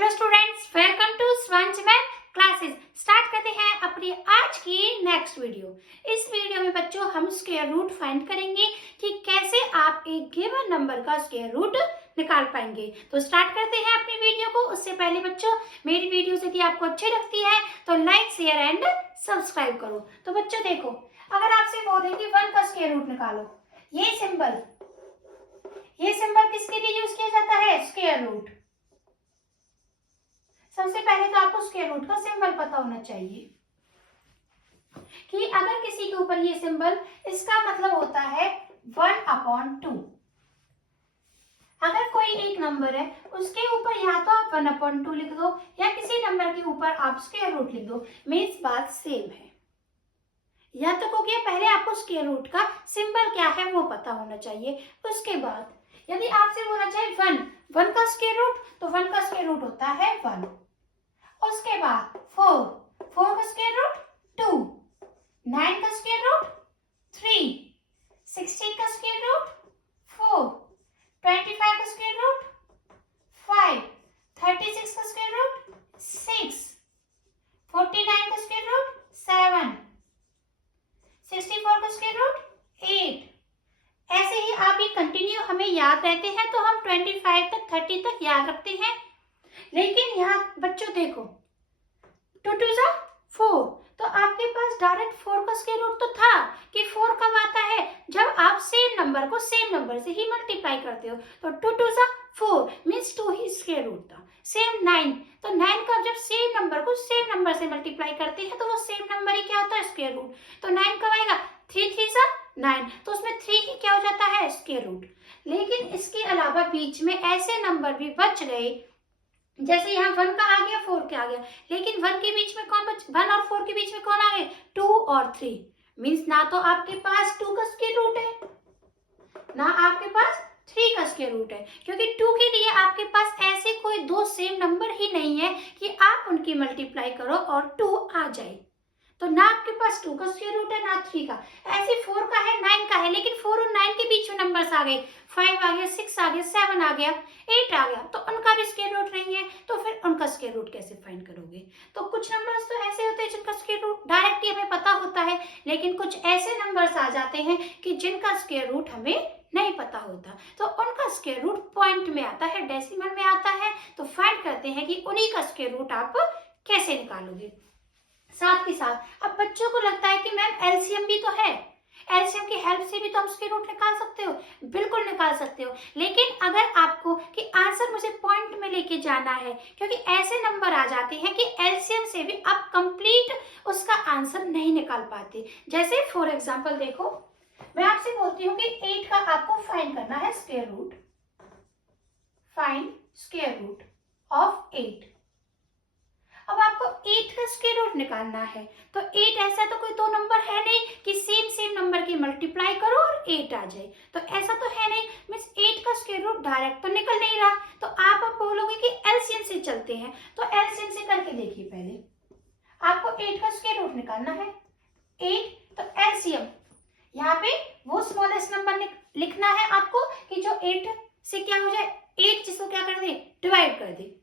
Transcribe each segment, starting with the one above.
Hello students, welcome to स्वंज math classes. Start करते हैं अपनी आज की नेक्स्ट वीडियो। इस वीडियो में बच्चों हम स्क्वायर रूट फाइंड करेंगे कि कैसे आप एक गिवन नंबर का स्क्वायर रूट निकाल पाएंगे। तो स्टार्ट करते हैं अपनी वीडियो को। उससे पहले बच्चों, मेरी वीडियो यदि आपको अच्छी लगती है तो लाइक, शेयर एंड सब्सक्राइब करो। तो बच्चों देखो, अगर आपसे बोले कि 1 का स्क्वायर रूट निकालो, ये सिंबल किसके लिए यूज किया जाता है? Square root. सबसे पहले तो आपको स्क्वायर रूट का सिंबल पता होना चाहिए कि अगर किसी के ऊपर ये सिंबल, इसका मतलब होता है 1/2। अगर कोई एक नंबर है, उसके ऊपर या तो आप 1/2 लिख दो या किसी नंबर के ऊपर आप स्क्वायर रूट लिख दो, मीन्स बात सेम है। या तो हो गया, पहले आपको स्क्वायर रूट का सिंबल क्या है वो पता होना चाहिए। उसके बाद यदि आपसे बोला जाए 1 का स्क्वायर रूट, तो 1 का स्क्वायर रूट होता है 1। उसके बाद 4 का स्क्वायर रूट 2, 9 का स्क्वायर रूट 3, 16 का स्क्वायर रूट 4, 25 का स्क्वायर रूट 5, 36 का स्क्वायर रूट 6, 49 का स्क्वायर रूट 7, 64 का स्क्वायर रूट 8। ऐसे ही आप ये कंटिन्यू हमें याद रहते हैं तो हम 25 तक 30 तक याद रखते हैं। लेकिन यहाँ बच्चों देखो, 2 2 जा 4, तो आपके पास डायरेक्ट 4 का स्क्वायर रूट तो था कि 4 कब आता है? जब आप सेम नंबर को सेम नंबर से ही मल्टीप्लाई करते हो। तो 2 2 जा 4 मीन्स 2 ही स्क्वायर रूट था। सेम 9, तो 9 का जब सेम नंबर को सेम नंबर से मल्टीप्लाई करते हैं तो वो सेम नंबर ही क्या होता है? Square root. तो 9 कब आएगा? 3 3 जा 9, तो उसमें 3 ही क्या हो जाता है? Square root. लेकिन इसके अलावा बीच में ऐसे नंबर भी बच गए, जैसे यहाँ 1 का आ गया, 4 का आ गया, लेकिन 1 के बीच में कौन 1 और 4 के बीच में कौन आ गए? 2 और 3। मीन्स ना तो आपके पास 2 का स्क्वायर रूट है, ना आपके पास 3 का स्क्वायर रूट है, क्योंकि 2 के लिए आपके पास ऐसे कोई दो सेम नंबर ही नहीं है कि आप उनकी मल्टीप्लाई करो और 2 आ जाए। तो ना आपके पास 2 का स्क्वायर रूट है, ना 3 का। ऐसे 4 का है, 9 का है, लेकिन 4 और 9 के बीच में नंबर्स आ गए, 5 आ गया, 6 आ गया, 7 आ गया, 8 आ गया, तो उनका भी स्क्वायर रूट नहीं है। तो फिर उनका स्क्वायर रूट कैसे फाइंड करोगे? तो कुछ नंबर्स तो ऐसे होते हैं जिनका स्क्वायर रूट डायरेक्टली हमें पता होता है, लेकिन कुछ ऐसे नंबर्स आ जाते हैं कि जिनका स्क्वायर रूट हमें नहीं पता होता। तो उनका स्क्वायर रूट पॉइंट में आता है, डेसिमल में आता है। तो फाइंड करते हैं कि उन्हीं का स्क्वायर रूट आप कैसे निकालोगे। साथ ही साथ अब बच्चों को लगता है कि मैम एलसीएम भी तो है, एलसीएम की हेल्प से भी तो हम स्क्वायर रूट निकाल सकते हो। बिल्कुल निकाल सकते हो, लेकिन अगर आपको कि आंसर मुझे पॉइंट में लेके जाना है, क्योंकि ऐसे नंबर आ जाते हैं कि एलसीएम से भी आप कंप्लीट उसका आंसर नहीं निकाल पाते। जैसे फॉर एग्जांपल देखो, मैं आपसे बोलती हूँ कि 8 का आपको फाइंड करना है square root. Find square root of 8। अब आपको 8 का स्क्वायर रूट निकालना है, तो 8 ऐसा तो कोई दो नंबर है नहीं कि सेम नंबर की मल्टीप्लाई करो और 8 आ जाए, तो ऐसा तो है नहीं। मींस 8 का स्क्वायर रूट डायरेक्ट तो निकल नहीं रहा, तो आप अब बोलोगे कि एलसीएम से चलते हैं। तो एलसीएम से करके देखिए, पहले आपको 8 का स्क्वायर रूट निकालना है। 8, तो एलसीएम यहाँ पे वो स्मॉलेस्ट नंबर लिखना है आपको कि जो 8 से क्या हो जाए, 8 जिसको क्या कर दे, डिवाइड कर दे।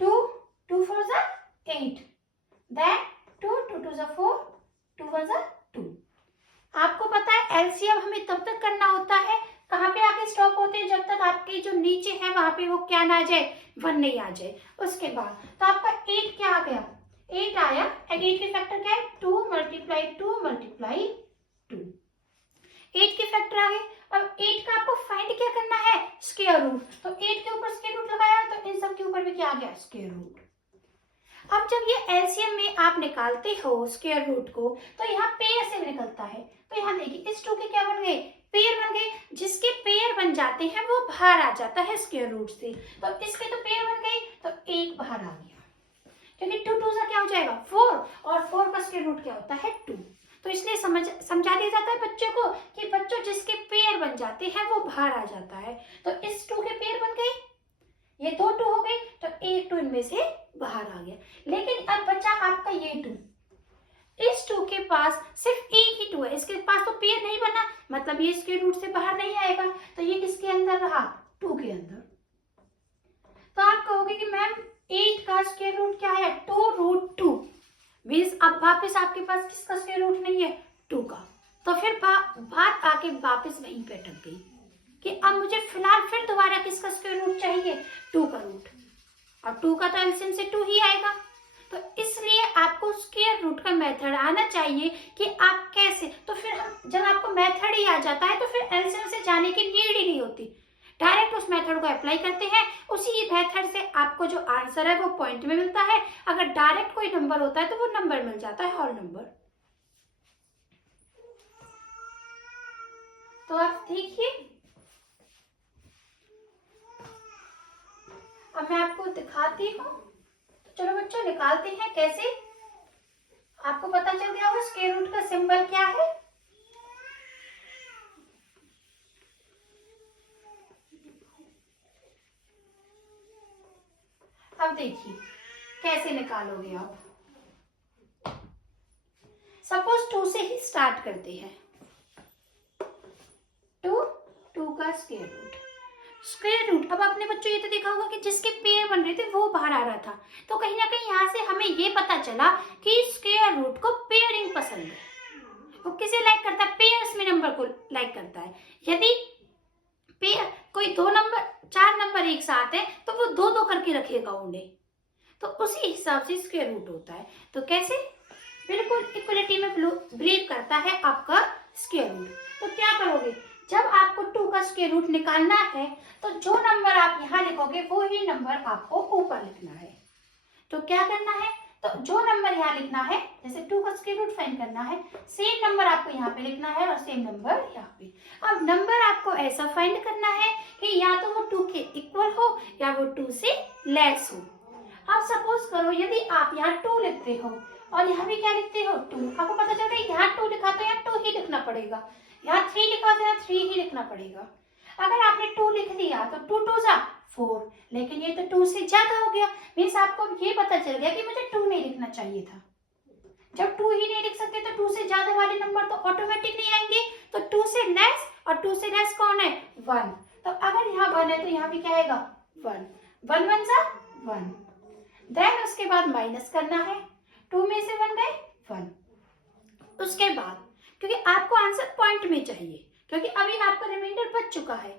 2 2 4 जा 8, then 2 2 2 जा 4, 2 1 जा 2। आपको पता है एलसीएम हमें तब तक करना होता है, कहाँ पे आके स्टॉप होते हैं, जब तक आपके जो नीचे है वहां पे वो क्या ना आ जाए, 1 नहीं आ जाए। उसके बाद तो आपका 8 क्या आ गया, 8 आया। 8 के फैक्टर क्या है? 2 मल्टीप्लाई 2 मल्टीप्लाई 2, 8 के फैक्टर आ गए। अब 8 का आपको फाइंड क्या करना है? Square root. तो 8 के ऊपर स्क्वायर रूट लगाया, तो इन सब के ऊपर भी क्या आ गया? Square root. अब जब ये एलसीएम में आप निकालते हो स्क्वायर रूट को, तो यहाँ पेयर से निकलता है। तो यहाँ देखिए, इस 2 के क्या बन गए? पेयर बन गए। जिसके पेयर बन जाते हैं वो बाहर आ जाता है स्क्वायर रूट से। तो इसके तो पेयर बन गए, तो 1 बाहर आ गया, क्योंकि 2 2 क्या हो जाएगा 4, और 4 का स्क्वायर रूट क्या होता है? 2। तो इसलिए समझा दिया जाता है बच्चों को कि बच्चों जिसके पेयर बन जाते हैं वो बाहर आ जाता है। तो इस 2 के पेयर बन गए, ये 2 2 हो गए, तो 1 2 इनमें से बाहर आ गया। लेकिन अब बचा आपका ये 2। इस 2 के पास सिर्फ एक ही 2 है, इसके पास तो पेयर नहीं बना, मतलब ये स्क्वायर रूट से बाहर नहीं आएगा। तो ये किसके अंदर रहा? 2 के अंदर। तो आप का स्क्वायर रूट क्या है? 2√2 मीन्स अब वापस आपके पास किसका स्क्वायर रूट नहीं है? 2 का। तो फिर बात आके वापस वहीं पे अटक गई कि अब मुझे फिलहाल फिर दोबारा किसका स्क्वायर रूट चाहिए? 2 का रूट। और 2 का तो एलसीएम से 2 ही आएगा। तो इसलिए आपको स्क्वायर रूट का मेथड आना चाहिए कि आप कैसे, तो फिर हम जब आपको मेथड ही आ जाता है तो फिर एलसीएम से जाने की नीड ही नहीं होती, डायरेक्ट उस मेथड को अप्लाई करते हैं, उसी मेथड से आपको जो आंसर है वो पॉइंट में मिलता है। अगर डायरेक्ट कोई नंबर होता है तो वो नंबर मिल जाता है, होल नंबर। तो आप देखिए, अब मैं आपको दिखाती हूँ। तो चलो बच्चों निकालते हैं कैसे। आपको पता चल गया होगा स्क्वायर रूट का सिंबल क्या है। अब देखिए कैसे निकालोगे आप। सपोज 2 से ही स्टार्ट करते हैं। 2 का स्क्वायर रूट। स्क्वायर रूट, अब आपने बच्चों ये तो देखा होगा कि जिसके पेयर बन रहे थे वो बाहर आ रहा था, तो कहीं ना कहीं यहाँ से हमें ये पता चला कि स्क्वायर रूट को पेयरिंग पसंद है। वो किसे लाइक करता है? पेयर्स में नंबर को लाइक करता है। यदि पेयर कोई 4 नंबर एक साथ है तो वो 2-2 करके रखेगा उन्हें, तो उसी हिसाब से स्क्वायर रूट होता है। तो कैसे? बिल्कुल इक्वलिटी में बिलीव करता है आपका स्क्वायर रूट। तो क्या करोगे, जब आपको 2 का स्क्वायर रूट निकालना है तो जो नंबर आप यहाँ लिखोगे वो ही नंबर आपको ऊपर लिखना है। तो क्या करना है, तो जो नंबर यहाँ लिखना है, जैसे 2 का स्क्वायर रूट फाइंड करना है, सेम नंबर आपको यहाँ पे लिखना है और सेम नंबर यहाँ पे। अब नंबर आपको ऐसा फाइंड करना है कि या तो वो 2 के इक्वल हो या वो 2 से लेस हो। अब सपोज करो यदि आप यहाँ 2 लिखते हो और यहाँ भी क्या लिखते हो? 2। आपको पता चल रहा है यहाँ 2 लिखा तो यहाँ 2 ही लिखना पड़ेगा, यहाँ 3 लिखा तो यहाँ 3 ही लिखना पड़ेगा। अगर आपने 2 लिख दिया तो 2 2 जा 4, लेकिन ये तो 2 से ज्यादा हो गया, मीन्स आपको ये पता चल गया कि मुझे 2 नहीं लिखना चाहिए था। जब 2 ही नहीं लिख सकते तो 2 से ज्यादा वाले नंबर तो ऑटोमेटिक नहीं आएंगे, तो 2 से लेस, और 2 से लेस कौन है? 1। तो अगर यहाँ 1 है तो यहाँ भी क्या आएगा? 1। 1 1 जा 1। देन उसके बाद माइनस करना है, 2 में से 1 गए 1। उसके बाद क्योंकि आपको आंसर पॉइंट में चाहिए, क्योंकि अभी आपका रिमाइंडर बच चुका है,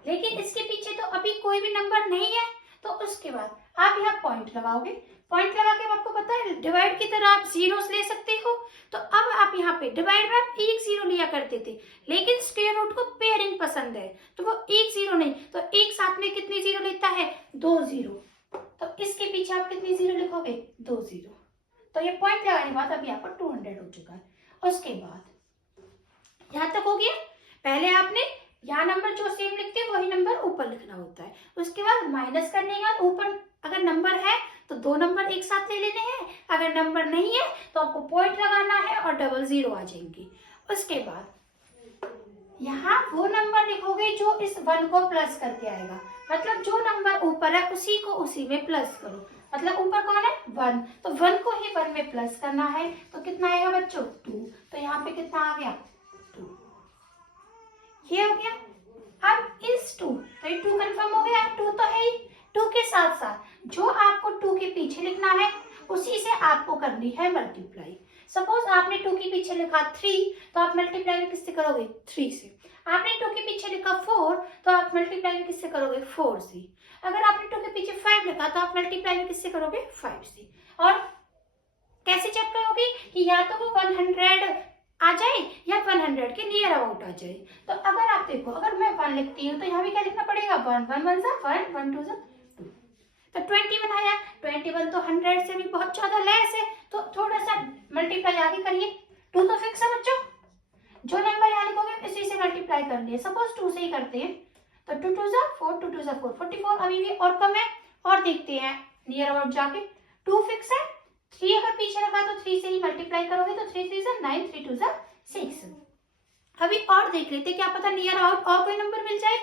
लेकिन इसके पीछे तो अभी कोई भी नंबर नहीं है, तो उसके बाद आप यहाँ पॉइंट लगाओगे। पॉइंट लगा के आपको पता है डिवाइड की तरह आप जीरोस ले सकते हो, तो अब आप यहाँ पे डिवाइड में आप 1 0 लिया करते थे, लेकिन स्क्वायर रूट को पेयरिंग पसंद है तो वो 1 0 नहीं, तो एक साथ में कितने जीरो लेता है? 2 0। तो इसके पीछे आप कितने जीरो लिखोगे? 2 0। तो ये पॉइंट लगाने के बाद अभी आपका 200 हो चुका है। उसके बाद यहाँ तक हो गया। पहले आपने यहाँ नंबर जो सेम लिखते हैं वही नंबर ऊपर लिखना होता है। उसके बाद माइनस करने के बाद ऊपर अगर नंबर है तो 2 नंबर एक साथ ले लेने हैं, अगर नंबर नहीं है तो आपको पॉइंट लगाना है और डबल जीरो आ जाएंगे। उसके बाद यहाँ वो नंबर लिखोगे जो इस 1 को प्लस करके आएगा, मतलब जो नंबर ऊपर है उसी को उसी में प्लस करो, मतलब ऊपर कौन है? 1, तो 1 को ही 1 में प्लस करना है, तो कितना आएगा बच्चों? 2। तो यहाँ पे कितना आ गया? 2। ये हो गया। अब इस 2, तो ये 2 कंफर्म हो गया, 2 तो है ही। 2 के साथ साथ जो आपको 2 के पीछे लिखना है उसी से आपको करनी है मल्टीप्लाई। सपोज आपने 2 के पीछे लिखा 3, तो आप मल्टीप्लाई किससे करोगे? 3 से। आपने 2 के पीछे लिखा 4, तो आप मल्टीप्लाई किससे करोगे? 4 से। अगर आपने 2 के पीछे 5 लिखा तो आप मल्टीप्लाई किससे करोगे? 5 से। और कैसे चेक करोगे कि या तो वो 100 आ जाए या 100 के नियर अबाउट आ जाए। तो अगर आप देखो, अगर मैं 1 लिखती हूँ तो यहाँ भी क्या लिखना पड़ेगा? 1 1 1 जा 1 1 2 जा 2। तो 21 आया। 21 तो 100 से भी बहुत ज्यादा लेस है, तो थोड़ा सा मल्टीप्लाई आगे करिए। 2 तो फिक्स है बच्चों, जो नंबर यहाँ लिखोगे इसी से मल्टीप्लाई कर लिए। सपोज 2 से ही करते हैं, तो 2 2 जा 4 2 2 जा 4 44 अभी भी और कम है। और देखते हैं नियर अबाउट जाके, 2 फिक्स है, 3 अगर पीछे रखा तो 3 से ही मल्टीप्लाई करोगे, तो 3 3 जा 9 3 2 जा 6। अभी और देख लेते, क्या पता नियर अबाउट और कोई नंबर मिल जाए।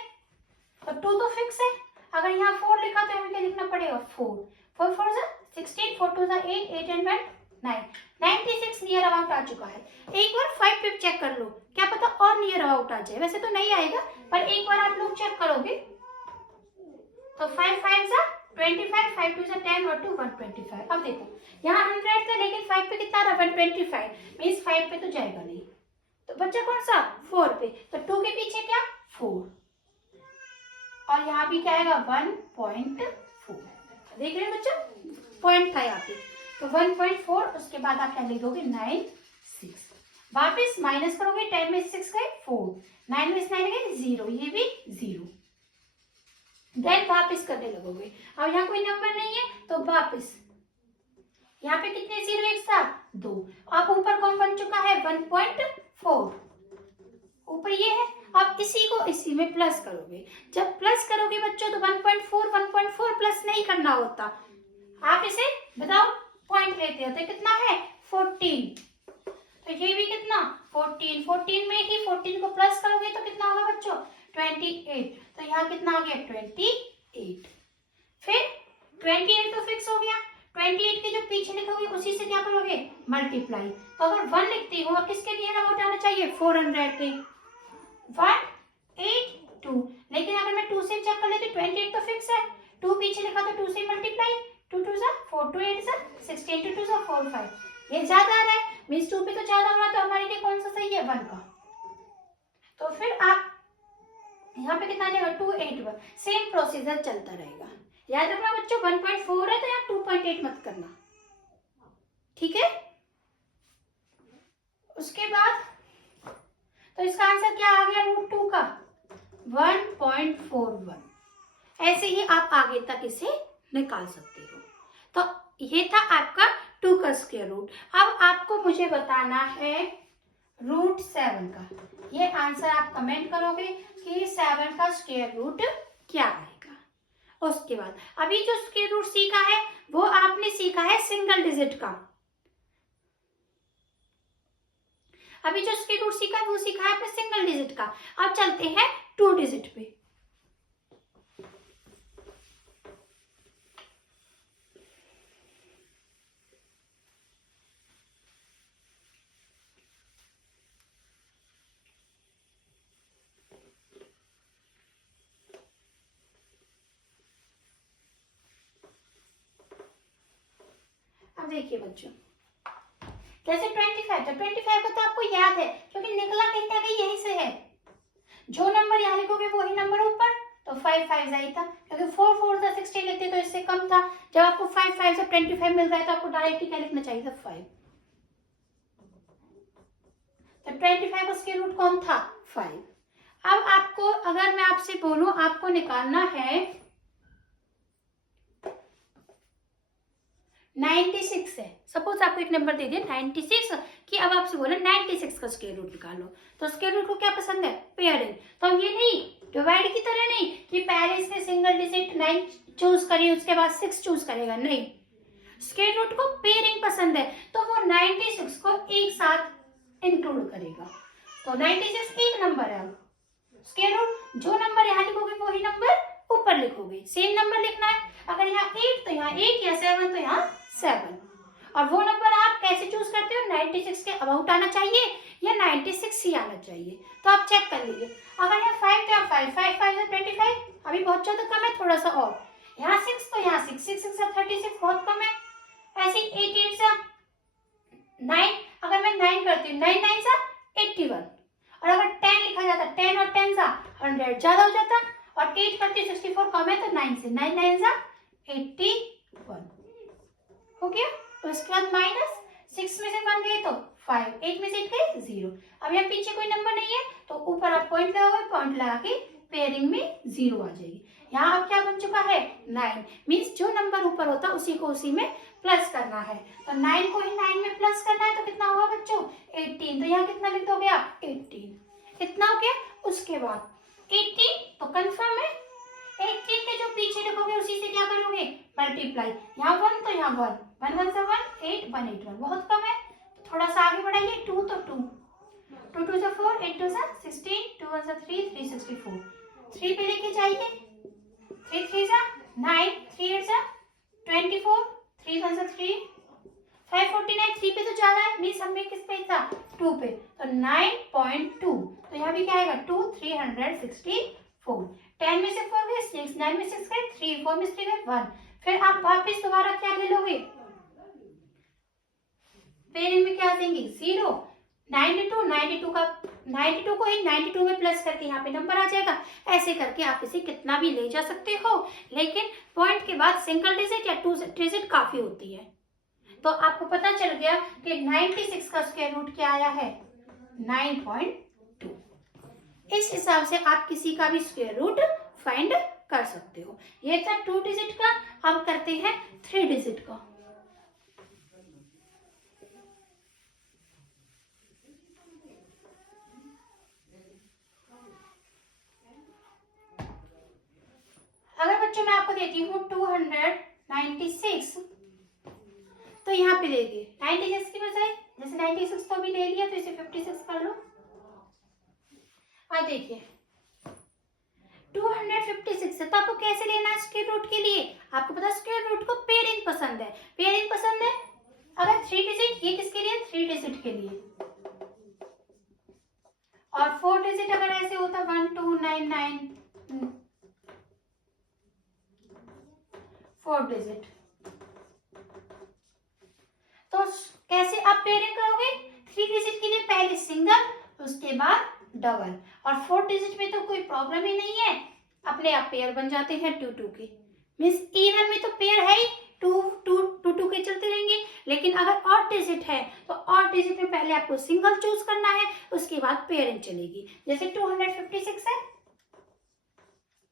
तो 2 तो फिक्स है, अगर यहाँ 4 लिखा तो हमें क्या लिखना पड़ेगा? 4 4 4 जा 16 4 2 जा 8 8 एंड 1 9 96 नियर अबाउट आ चुका है। एक बार 5 पे चेक कर लो, क्या पता और नियर अबाउट आ जाए। वैसे तो नहीं आएगा, पर एक बार आप लोग चेक करोगे। तो 5 5 जा 25 5 2 जा 10 हुआ 2 125। अब देखो यहाँ 100 था लेकिन 5 पे कितना रहा 125, मीन्स 5 पे तो जाएगा नहीं, तो बच्चा कौन सा 4 पे, तो 2 के पीछे क्या 4, और यहाँ भी क्या आएगा 1.4। देख रहे हैं बच्चा, पॉइंट था यहाँ पे, तो 1.4, उसके बाद आप क्या लिख दोगे 96, वापिस माइनस करोगे, 10 में 6 गए 4, 9 में 9 गए 0, ये भी 0, देन वापिस करने लगोगे। अब यहाँ कोई नंबर नहीं है तो वापिस, यहाँ पे कितने 0 एक साथ 2, अब ऊपर कौन बन चुका है 1.4, ऊपर ये है, अब इसी को इसी में प्लस करोगे, जब प्लस करोगे बच्चों तो 1.4 प्लस नहीं करना होता, आप इसे विदाउट पॉइंट लेते हो, तो कितना है 14, तो ये भी कितना 14 में ही 14 को प्लस करोगे तो कितना होगा बच्चों 28, तो यहाँ कितना आ गया 28, फिर 28 तो फिक्स हो गया, 28 के जो पीछे लिखोगे उसी से क्या करोगे मल्टीप्लाई, तो अगर 1 लिखती हो किसके लिए अबाउट आना चाहिए 400 के 182, लेकिन अगर मैं 2 से चेक कर लेती 28 तो फिक्स है, 2 पीछे लिखा तो 2 से मल्टीप्लाई, 2 2 जा 4, 2 8 जा 16, 2 2 जा 4 5, ये ज्यादा आ रहा है मीन्स 2 पे तो ज्यादा होगा, तो हमारे लिए कौन सा सही है 1 का, तो फिर आप यहाँ पे कितना आ जाएगा 281, सेम प्रोसीजर चलता रहेगा, याद रखना बच्चों 1.4 है तो यहाँ 2.8 मत करना, ठीक है। उसके बाद तो इसका आंसर क्या आ गया √2 का 1.41, ऐसे ही आप आगे तक इसे निकाल सकते हो। तो ये था आपका 2 का स्क्वायर रूट। अब आपको मुझे बताना है √7 का, ये आंसर आप कमेंट करोगे कि 7 का स्क्वायर रूट क्या आएगा। उसके बाद अभी जो स्क्वायर रूट सीखा है वो आपने सीखा है सिंगल डिजिट का, अभी जो स्क्वायर रूट सीखा है वो सीखा है आपने सिंगल डिजिट का। अब चलते हैं 2 डिजिट पे। अब देखिए बच्चों, जैसे 25 तो 25 का तो आपको याद है क्योंकि निकला कहीं ना कहीं यहीं से है, जो नंबर यहाँ लिखोगे वही नंबर ऊपर, तो 5 5 आई था, क्योंकि 4 4 था 16 लिखते तो इससे कम था, जब आपको 5 5 से 25 मिल रहा है तो आपको डायरेक्टली क्या लिखना चाहिए था 5, तो 25 का स्क्वायर रूट कौन था 5। अब आपको अगर मैं आपसे बोलूं आपको निकालना है 96 है, सपोज आपको एक नंबर दे दिया 96 कि अब आपसे बोला 96 का स्क्वायर रूट निकालो, तो स्क्वायर रूट को क्या पसंद है पेयरिंग, तो हम ये नहीं डिवाइड की तरह नहीं कि पहले इसने सिंगल डिजिट 9 चूज करी उसके बाद 6 चूज करेगा, नहीं, स्क्वायर रूट को पेयरिंग पसंद है तो वो 96 को एक साथ इंक्लूड करेगा, तो 96 एक नंबर है। स्क्वायर रूट जो नंबर यहाँ लिखोगे वही नंबर ऊपर लिखोगे, सेम नंबर लिखना है, अगर यहाँ 8 तो यहाँ 8 या 7 तो यहाँ 7, और वो नंबर आप कैसे चूज करते हो 96 के अबाउट आना चाहिए या 96 ही आना चाहिए, तो आप चेक कर लीजिए, अगर यहाँ 5 तो यहाँ 5 5 5 25, अभी बहुत ज्यादा कम है, थोड़ा सा और, यहाँ 6 तो यहाँ 6 6 6 36 बहुत कम है, ऐसे 8 8 से 9, अगर मैं 9 करती हूँ 9 9 सा 81, और अगर 10 लिखा जाता 10 और 10 सा 100 ज्यादा हो जाता, और 8 करती 64 कम है तो 9 से 9 9 सा 81 हो गया, उसके बाद माइनस 6 में से 1 गए तो 5, 8 में से 8 गए 0, अब यहाँ पीछे कोई नंबर नहीं है तो ऊपर आप पॉइंट लगाओगे, पॉइंट लगा के पेयरिंग में 0 आ जाएगी, यहाँ अब क्या बन चुका है 9, मीन्स जो नंबर ऊपर होता है उसी को उसी में प्लस करना है, तो 9 को ही 9 में प्लस करना है तो कितना होगा बच्चों 18, तो यहाँ कितना लिख दोगे आप 18, इतना हो गया। उसके बाद 18 तो कंफर्म है, 18 के जो पीछे लिखोगे उसी से क्या करोगे मल्टीप्लाई, यहाँ 1 तो यहाँ 1 1 1 से 1 8 1 8 1 बहुत कम है, तो थोड़ा सा आगे बढ़ाइए, 2 तो 2 2 2 से 4 8 2 से 16 2 1 से 3 364, 3 पे लेके जाइए, 3 3 से 9 3 8 से 24 3 1 से 3 549, 3 पे तो ज्यादा है, मीन्स हमें किस पे था 2 पे, तो 9.2, तो यहाँ भी क्या आएगा 2 364, 10 में से 4 गए 6, 9 में 6 गए 3, 4 में 3 गए 1, फिर आप वापस दोबारा क्या ले लोगे, पेयरिंग में क्या देंगे 0, 92 को ही 92 में प्लस करके यहाँ पे नंबर आ जाएगा। ऐसे करके आप इसे कितना भी ले जा सकते हो, लेकिन पॉइंट के बाद सिंगल डिजिट या 2 डिजिट काफी होती है। तो आपको पता चल गया कि 96 का स्क्वायर रूट क्या आया है 9.2। इस हिसाब से आप किसी का भी स्क्वायर रूट फाइंड कर सकते हो। ये था 2 डिजिट का। अब करते हैं 3 डिजिट का। अगर बच्चों मैं आपको देती हूँ 296, तो यहाँ पे देखिए 96 की बजाय जैसे 96 तो अभी ले लिया तो इसे 56 कर लो। अब देखिए 256 है, तो आपको कैसे लेना है स्क्वायर रूट के लिए, आपको पता है स्क्वायर रूट को पेयरिंग पसंद है, पेयरिंग पसंद है। अगर 3 डिजिट, ये किसके लिए 3 डिजिट के लिए, और 4 डिजिट अगर ऐसे होता 1299 4 डिजिट, तो कैसे आप पेयरिंग करोगे, 3 डिजिट के लिए पहले सिंगल उसके बाद डबल, और 4 डिजिट में तो कोई प्रॉब्लम ही नहीं है, अपने आप पेयर बन जाते हैं 2 के। मीन्स इवन में तो पेयर है ही, 2 के चलते रहेंगे। लेकिन अगर ऑड डिजिट है तो ऑड डिजिट में पहले आपको सिंगल चूज करना है, उसके बाद पेयरिंग चलेगी। जैसे 256 है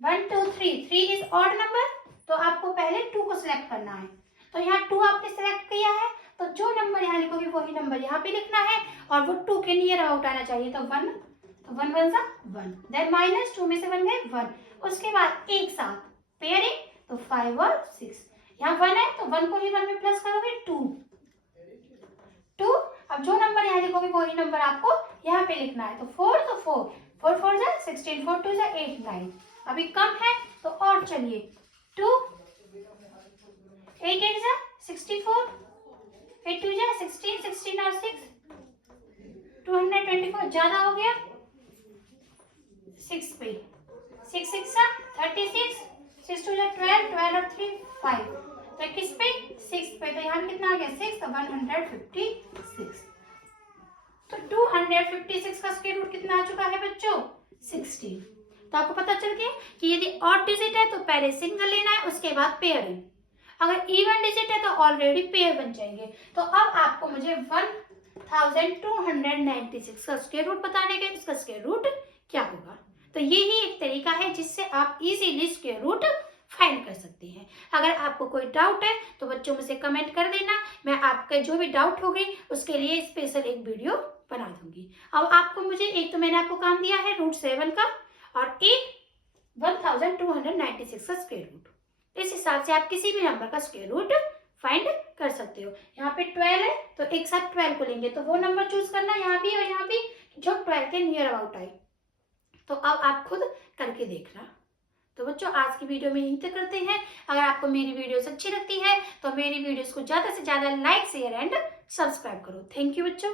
1 2 3 3 इज ऑड नंबर, तो आपको पहले 2 को सिलेक्ट करना है। तो यहाँ 2 आपने सिलेक्ट किया है, तो जो नंबर यहाँ लिखोगे वही नंबर यहाँ पे लिखना है, और वो 2 के नियर आउट आना चाहिए। तो 1 1 1, देन माइनस 2 में से 1 गए 1, उसके बाद एक साथ पेयरिंग, तो 5 और 6। यहाँ 1 है तो 1 को ही 1 में प्लस करोगे 2। अब जो नंबर यहाँ लिखोगे वही नंबर आपको यहाँ पे लिखना है। तो 4 तो 4 4 जा 16, 4 2 जा 8 9। अभी कम है तो और चलिए 2 8 8 जा 64, 8 2 जा 16, 16 और 6 224, ज्यादा हो गया 6 पे, 6 6 जा 36, 6 2 जा 12, 12 और 3 5, तो किस पे 6 पे, तो यहाँ कितना आ गया 6, तो 156। तो 256 का स्क्वायर रूट कितना आ चुका है बच्चों 16। तो आपको पता चल गया कि यदि ऑड डिजिट है तो पहले सिंगल लेना है, उसके बाद पेयरिंग। अगर इवन डिजिट है तो ऑलरेडी पेयर बन जाएंगे। तो अब आपको मुझे 1296 का स्क्वायर रूट बताने के, इसका स्क्वायर रूट क्या होगा। तो ये ही एक तरीका है जिससे आप इजीली स्क्वायर रूट फाइंड कर सकते हैं। अगर आपको कोई डाउट है तो बच्चों मुझे कमेंट कर देना, मैं आपका जो भी डाउट होगी उसके लिए स्पेशल एक वीडियो बना दूंगी। अब आपको मुझे एक तो मैंने आपको काम दिया है √7 का, और एक 1296 का स्क्वायर रूट। इस हिसाब से आप किसी भी नंबर का स्क्वायर रूट फाइंड कर सकते हो। यहाँ पे 12 है तो एक साथ 12 को लेंगे, तो वो नंबर चूज करना यहाँ भी और यहाँ भी जो 12 के नियर अबाउट आए। तो अब आप खुद करके देखना। तो बच्चों आज की वीडियो में यहीं तक करते हैं। अगर आपको मेरी वीडियोस अच्छी लगती है तो मेरी वीडियोस को ज्यादा से ज्यादा लाइक शेयर एंड सब्सक्राइब करो। थैंक यू बच्चों।